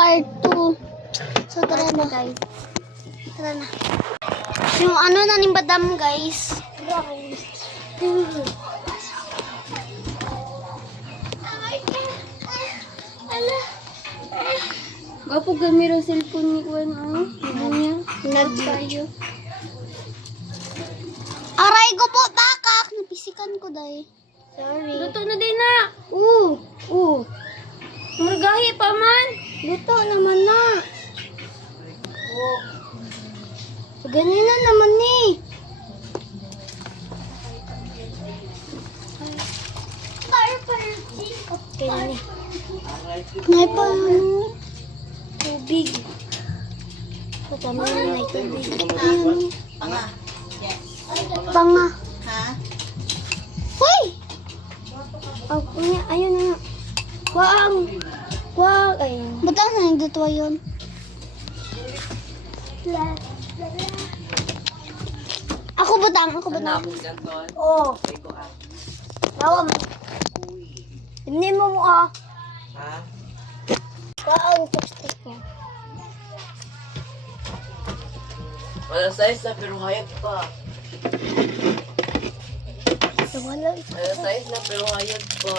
part 2. So, tara na, guys. Tara na. Yung ano na ni Badam, guys. Gapo gamit ang cellphone ni Juan, oh. Ano niya? Tayo. Aray ko po, takak. Napisikan ko, day. Sorry. Luto na din na. Margahi pa man. Luto naman na. Ganyan na naman eh. Okay. Nay pa ano? Tubig. Tama na may tubig. Panga. Panga. Ha? Hoy! Ako niya, ayun na. Wag. Ayun. Ba't ang nandito yun? Ako butang. Oo. Lawa mo. Hindi mo mo ah. Ha? Ang chopstick niya. Wala size na pero hayag pa. Wala ito. Wala size na pero hayag pa.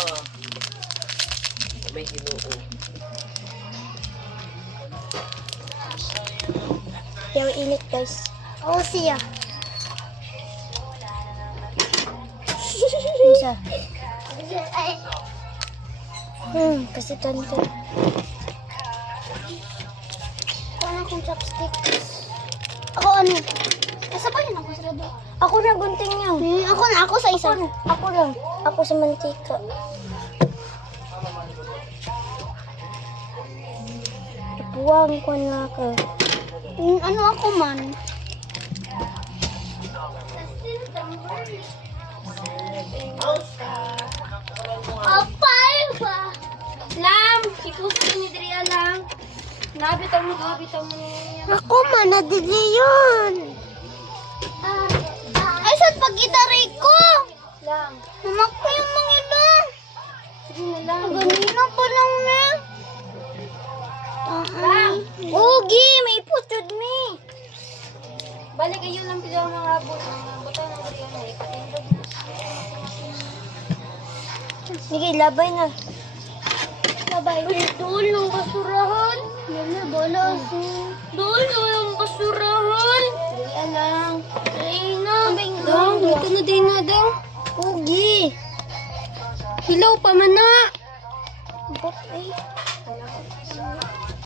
May ginoo. Yung init guys. Oo siya. Isa. Kasi tanto. Ano akong chopstick? Ako ano? Asa pa yun ako sa lado? Ako na gunting niya. Ako sa isa. Ako lang. Ako sa mantika. Buwang ko na ako. Ano ako man? Apay ba? Lam, ikusto ni Dria lang. Nabitaw mo niya. Ako man, nadili yun. Ay, saan pag-gitaray ko? Lam. Namak pa yung mga lang. Sige na lang. Ganina pa lang na. Ugi, may putod me. Balik ayun lang pila ang mga butang ng Dria na ipatindog. Sige, labay na. Labay. Doon yung basurahan. Wala, bolos. Doon yung basurahan. Dili lang. Ay na. Dang, dito na din na dang. Ugi. Hilaw pa man na. Bot, eh.